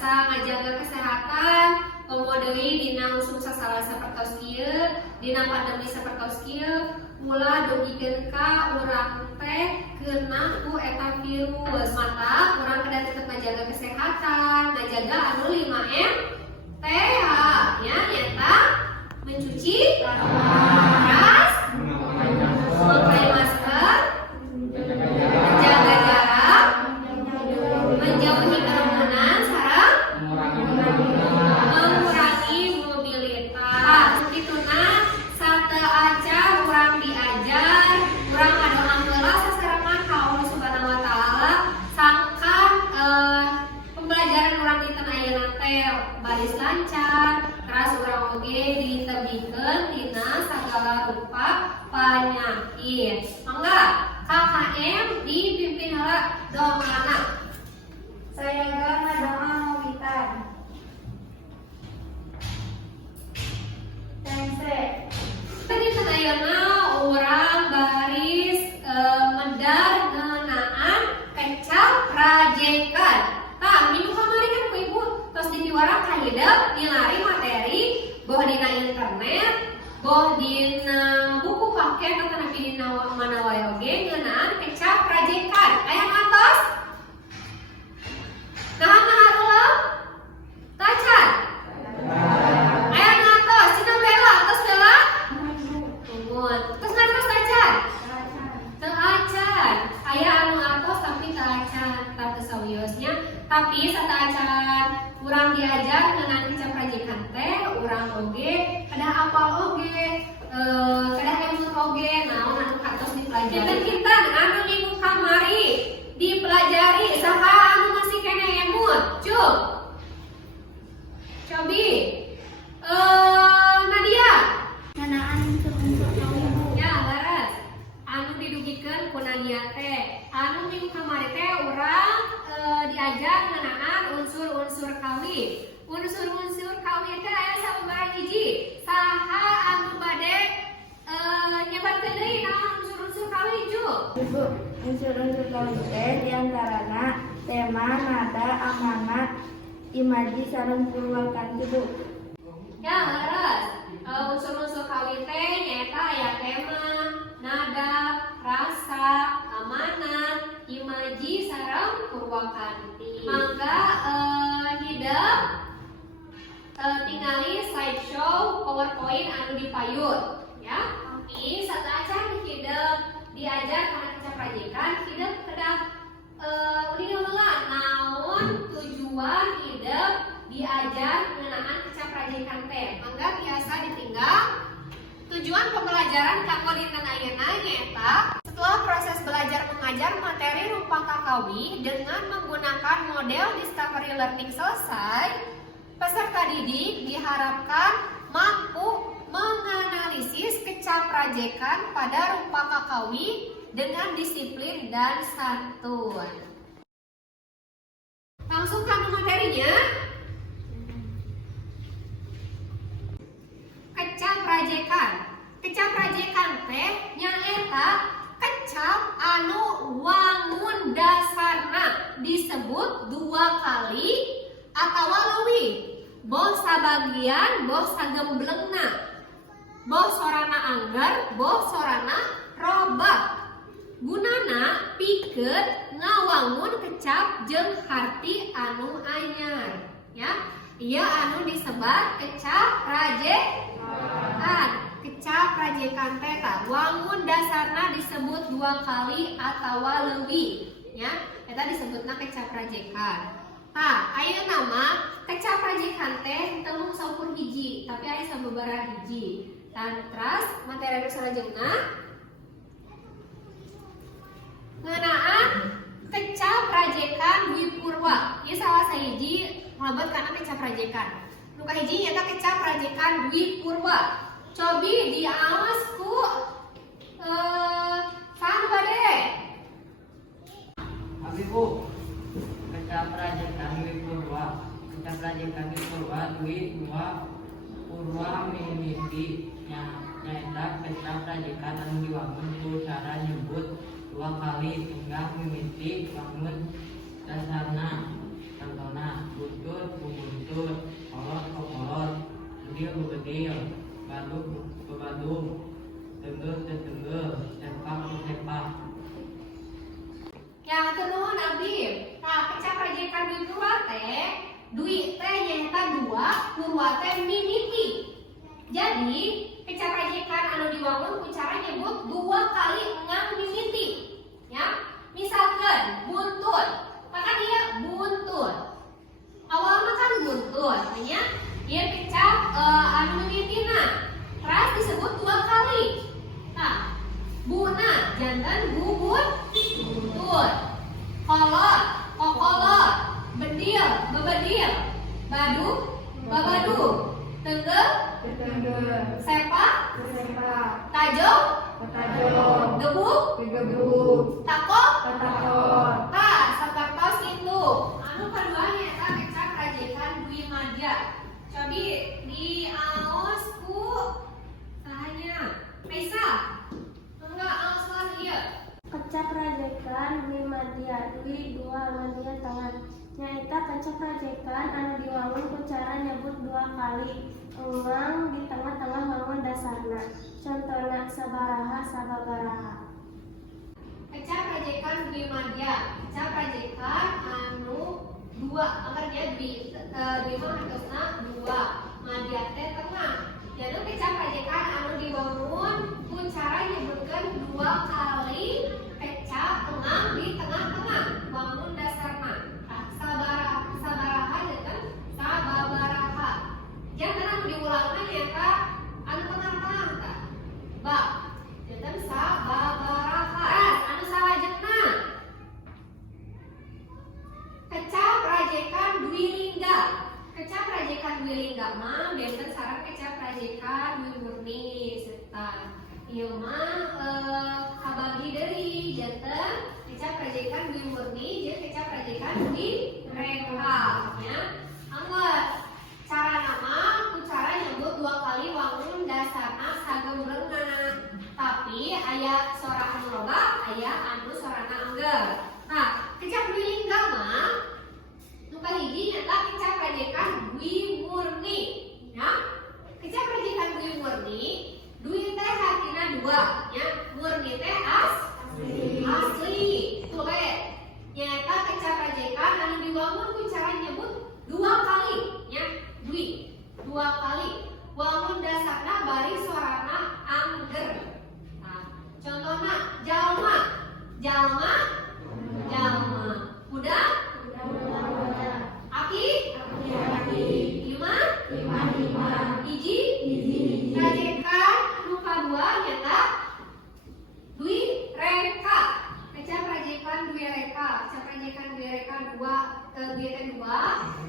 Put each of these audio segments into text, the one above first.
biasa ngajaga kesehatan, kemudian dina usum sasaran sapertos kieu, dina pandemi sapertos kieu, mula dugikeun ka urang teh keuna ku eta virus. Mata urang kedah tetep ngajaga kesehatan, ngajaga anu 5M TH nya nyata mencuci tangan, memakai masker, menjaga jarak, menjauhi kerumunan, sareng mengurangi mobilitas. Kituna sateuaca urang diajar, urang ngadoa heula sasarengan ka Allah Subhanahu wa taala sangkan pembelajaran urang dinten ayeuna teh baris lancar, teras urang oge ditebikeun tina sagala rupa penyakit. Mangga KKM dipimpin heula dongana. Saya gana doa mobitan. Tense. Tadi ayeuna urang baris medar ngeunaan kecap rajekan. Tah minggu kamari kan ku ibu tos dipiwara ka hideung nilari materi boh dina internet, boh dina buku paket atau napi dina mana wae oge ngeunaan kecap rajekan. Aya ngatos? Nah ulang? Tacan? Aya ngatos? Cina bela? Tos bela? Umut. Tos ngatos tacan? Teu acan. Aya anu atos tapi teu acan. Tatu sawiosnya. Tapi sataacan urang diajar ngeunaan kecap rajekan teh, urang oge kedah apal oge, kedah emut oge, naon anu katos dipelajari. Jangan kita anu minggu kamari dipelajari, saha anu masih kene emut? Cuk. Cobi. Nadia. Nganaan unsur-unsur kamu. Ya, laras. Anu didugikeun ku Nadia teh, anu minggu kamari teh urang diajar ngeunaan unsur-unsur kawi. Unsur-unsur kawi teh aya sababaraha hiji? Saha anu bade nyebatkeun deui naon unsur-unsur kawi, Cuk? Ibu, unsur-unsur kamu teh diantarana tema, nada, amanat, imaji, sareng purwakanti, Bu. Ya, laras. Unsur-unsur kawi teh nyaeta aya tema, nada, rasa, amanat, imaji, sareng purwakanti. Mangga hideung tingali slideshow PowerPoint anu dipayun ya. Tapi sataacan hideung diajar kana kecap rajekan, hideung kedah uning heula naon tujuan hideung diajar ngeunaan kecap rajekan teh. Mangga biasa ditinggal. Tujuan pembelajaran kanggo dinten ayeuna nyaeta setelah proses belajar mengajar materi rupa kakawi dengan menggunakan model discovery learning selesai, peserta didik diharapkan mampu menganalisis kecap rajekan pada rupa kakawi dengan disiplin dan santun. Langsung ke materinya. Kecap rajekan. Kecap rajekan teh nyaeta kecap anu wangun dasarna disebut 2 kali atawa leuwih. Boh sabagian, boh sagemblengna. Boh sorana angger, boh sorana robah. Gunana pikeun ngawangun kecap jeung harti anu anyar, ya. Ieu anu disebat kecap rajekan. Kecap rajekan teh wangun dasarna disebut 2 kali atawa leuwih, ya. Eta disebutna kecap rajekan. Tah, ayeuna mah kecap rajekan teh teu mung saukur hiji, tapi aya sababaraha hiji. Dan teras materi anu salajengna ngeunaan kecap rajekan Dwipurwa. Ieu salah sahiji nglebet kana kecap rajekan. Nu kahiji nyaeta kecap rajekan Dwipurwa. Cobi diaos ku saha bade? Abi Bu, kecap rajekan Dwipurwa. Kecap rajekan Dwipurwa dua purwa mimiti nyaeta kecap rajekan anu diwangun ku cara nyebut 2 kali tinggal mimiti wangun dasarna. Contohna butut bedil, baduk bebadung, tenggel tenggel, sepak sepak. Yang kedua Nabi, nah kecaprajekan dui purwa teh, dui teh nyaeta dua, purwa teh mimiti. Jadi kecaprajekan anu diwangun ku cara nyebut dua kali engang mimiti. Ya, misalkan buntut, maka dia buntut. Awalnya kan buntut, hanya dia kecap anu mimitina, terus disebut dua kali. Nah, buna jantan bubut buntut, kolot kokolot, bedil bebedil, baduk babaduk, tenggel sepak tajong gebuk takok tah sapertos itu. Anu kaduanya eta kecaprajekan dui madya. Cobi di aos ku sahanya Raisa. Enggak aos lawan ieu. Kecaprajekan dui madya dui dua madya tangan. Nyaeta kecaprajekan anu diwangun ku cara nyebut dua kali engang di tengah-tengah wangun dasarna. Contohna sabaraha sababaraha. Kecaprajekan dui madya, kecaprajekan anu dua, artinya dui mah hartosna dua, madya teh tengah. Jadi kecaprajekan anu diwangun ku cara nyebutkeun dua kali kecap engang di tengah-tengah wangun dasarna. Sabaraha jeung sababaraha. Jangan anu diulangna nyaeta anu tengah-tengah tah. Ba, jantan sababaraha. Anu salajengna kecaprajekan dui lingga. Kecaprajekan dui lingga mah benten sareng kecaprajekan dui murni serta ieu mah kabagi deui janten kecaprajekan dui murni jeung kecaprajekan dui reka nya. Angger cara nama ku cara nyebut dua kali wangun dasarna sagembrengna. Tapi aya sora anu loba, aya anu sorana angger. Nah, kecap dui lingga mah nu kahiji nyata kecaprajekan dui murni. Ya. Kecaprajekan dui murni, dui teh artina dua, ya. Murni teh asli. Tuh bae. Nyata kecaprajekan anu diwangun ku cara nyebut dua kali, ya. Dui. Dua kali. Wangun dasarna bari sorana angger. Contohnya jalma, jalma, jalma, muda, aki, lima, hiji, prajekan anu kadua nyata dui reka. Kecaprajekan dui reka, kecaprajekan dui reka dua, dui teh dua,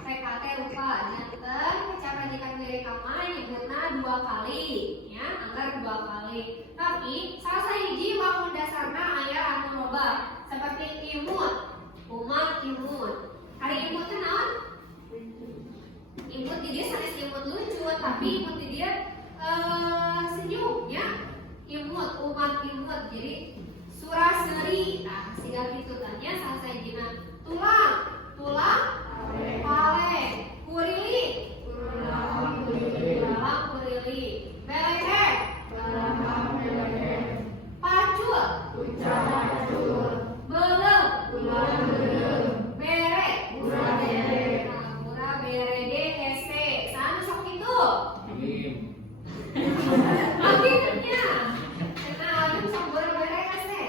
reka teh rupa. Janten kecaprajekan dui reka mah nyebutna dua kali, ya, anggar dua kali. Tapi salah sahiji wangun dasarna aya anu loba seperti imut, umat imut. Hari imut teh naon? Imut di dia sanes imut lucu, tapi imut di dia senyum, ya. Imut, umat imut. Jadi suraseri, nah siga kitu tanya salah sahijina tulang, tulang pale, kurili, tulang kurili, beleh, pacul, belem, bere, murah bere de hese, sana sok itu. Akhirnya, karena alim sok bere hese.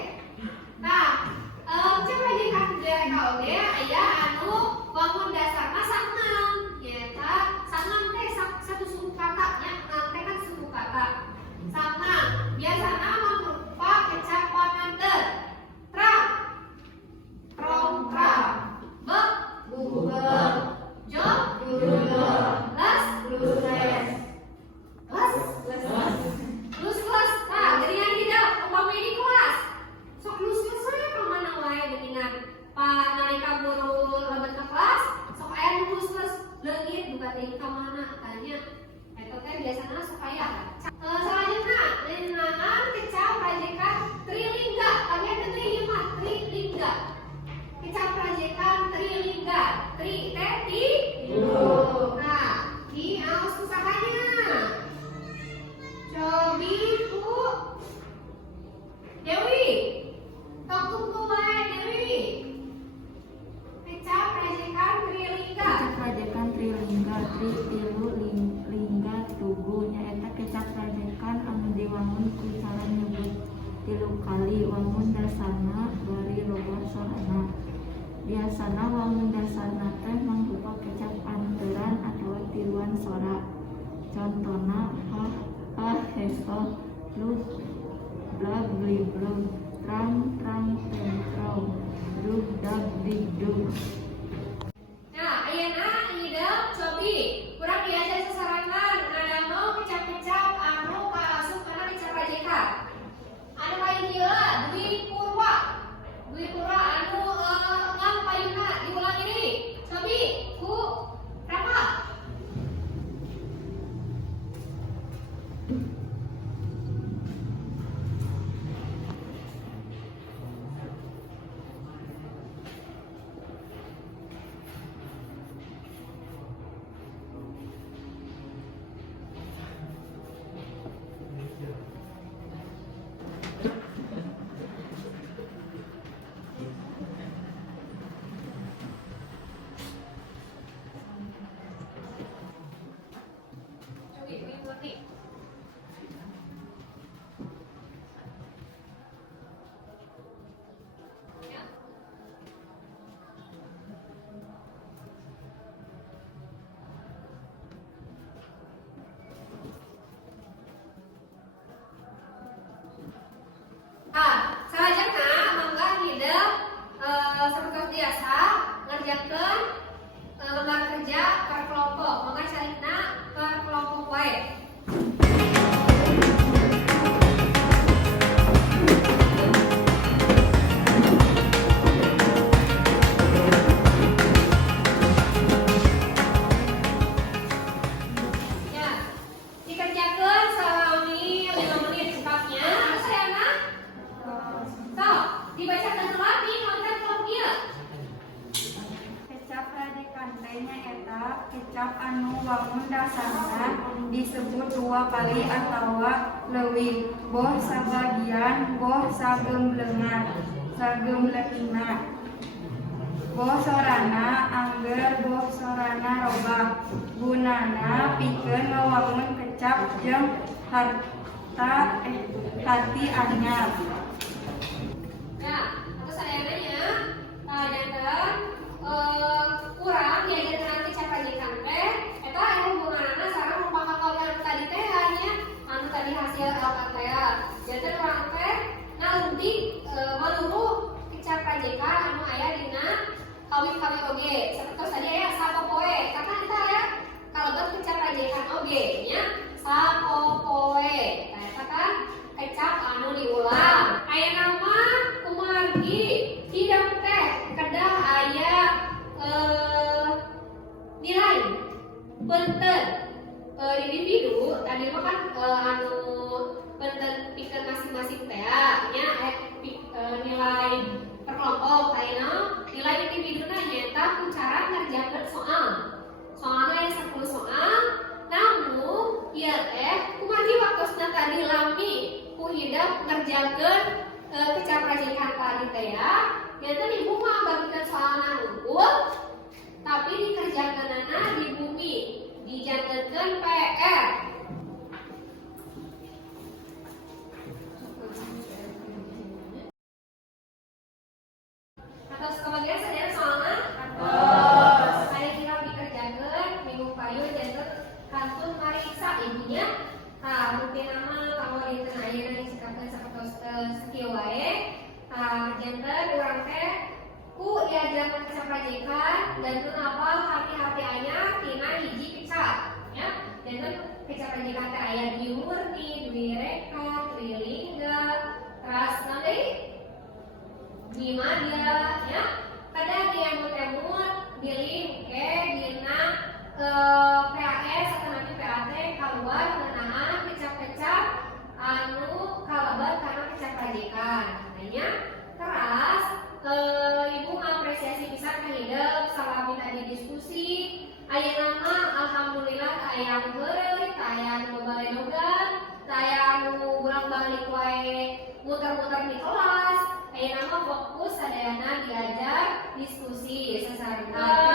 Nah, kecaprajekan dui reka oge aya anu wangun dasarna sangan, nyata sangan teh satu suku kata, nya teh kan suku kata. Sangan biasana mangrupa kecapananteun. Trang, trongkram, bek, bubek, jok, les, les, nah geuningan tidak umpama di kelas sok lus-lus we ka mana wae geuningan pa nalika guru lebat ke kelas sok aya nu lus-lus leungit buka teh ka mana tanya eta teh biasana sok aya. Selanjutnya ngeunaan kecaprajekan trilingga. Kalian dengerin ieu mah trilingga. Kecaprajekan trilingga. Tri teh tilu. Nah, di aos usahanya. nyaeta kecap anu wangun dasarna disebut dua kali atawa leuwih. Boh sabagian boh sageumleungan boh sorana angger boh sorana robah. Gunana pikeun ngawangun kecap jeung hati anyar. Ya, terus ada yang nanya, janten kurang diajarkan kecap prajekan teh, eta aya hubunganna sareng rupa kakawin tadi teh hanya anu tadi hasil LKTA. Janten urang teh nalungti maluruh kecap prajekan anu aya dina kawin-kawin oge. Sapertos tadi aya sapopoe, karena kita aya kalabat kecap prajekan oge nya sapopoe. Nah, eta kan kecap anu diulang. Aya nama kumargi tidak teh kedah aya nilai punten individu tadi mah kan anu punten pikeun masing-masing teh nya nilai perkelompok ayeuna nilai individuna nyaeta ku cara ngerjakeun soal. Soalna aya 10 soal, namun ieu teh kumaji waktosna tadi lami ku hidup ngerjakeun kecap prajekan tadi teh ya. Nyaeta ibu mah bagikeun soalna unggul, tapi dikerjakeunana di bumi, dijangkeun PR. Atas kebagian sadaya soalna? Saya kira dikerjakeun minggu payu janten kantun mariksa ibunya. Mungkin nama kamu dinten ayeuna dicekakeun sapertos sakieu wae. Janten urang teh ku diajarkan kecap prajekan dan hafal hati-hati anyar tina hiji kecap ya. Janten kecap prajekan teh aya dwi murni, dwi reka, trilingga, rasna deui dwi madya ya. Kada diemut-emut dilingke dina PAS atau nanti PAT kaluar ngeunaan kecap-kecap anu kalabat karena kecap prajekan. Makanya keras ibu ngapresiasi pisan ka hideuk salami tadi diskusi. Ayeuna mah alhamdulillah aya heureuy, aya anu babalenogan, aya anu bolak-balik wae muter-muter di kelas. Ayeuna mah fokus sadayana diajar diskusi sasarengan.